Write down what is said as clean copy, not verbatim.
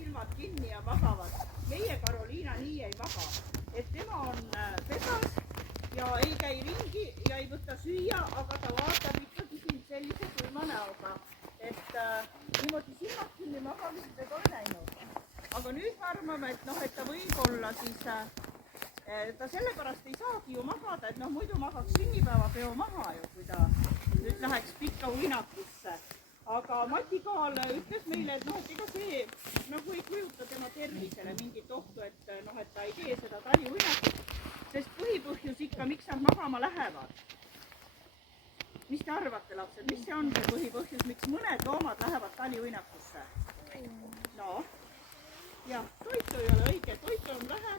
silmad kinni ja magavad. Meie Karoliina nii ei maga, et tema on pesas ja ei käi ringi ja ei võta süüa, aga ta vaatab ikkagi siin sellise tuima näoga, et niimoodi silmad kinni magamist ei ole näinud. Aga nüüd me arvame, et noh, et ta võib olla siis ta sellepärast ei saagi ju magada, et noh, muidu magaks sünnipäevapeo maha ju, kui ta nüüd läheks pikka uinakusse. Aga Mati Kaal ütles meile, et noh, et ega see nagu ei kujuta tema tervisele mingit ohtu, et noh, et ta ei tee seda taliuinakut, sest põhipõhjus ikka, miks nad magama lähevad. Mis te arvate, lapsed, mis see on see põhipõhjus, miks mõned loomad lähevad taliuinakusse? No, jah, toitu ei ole õige, toitu on vähe.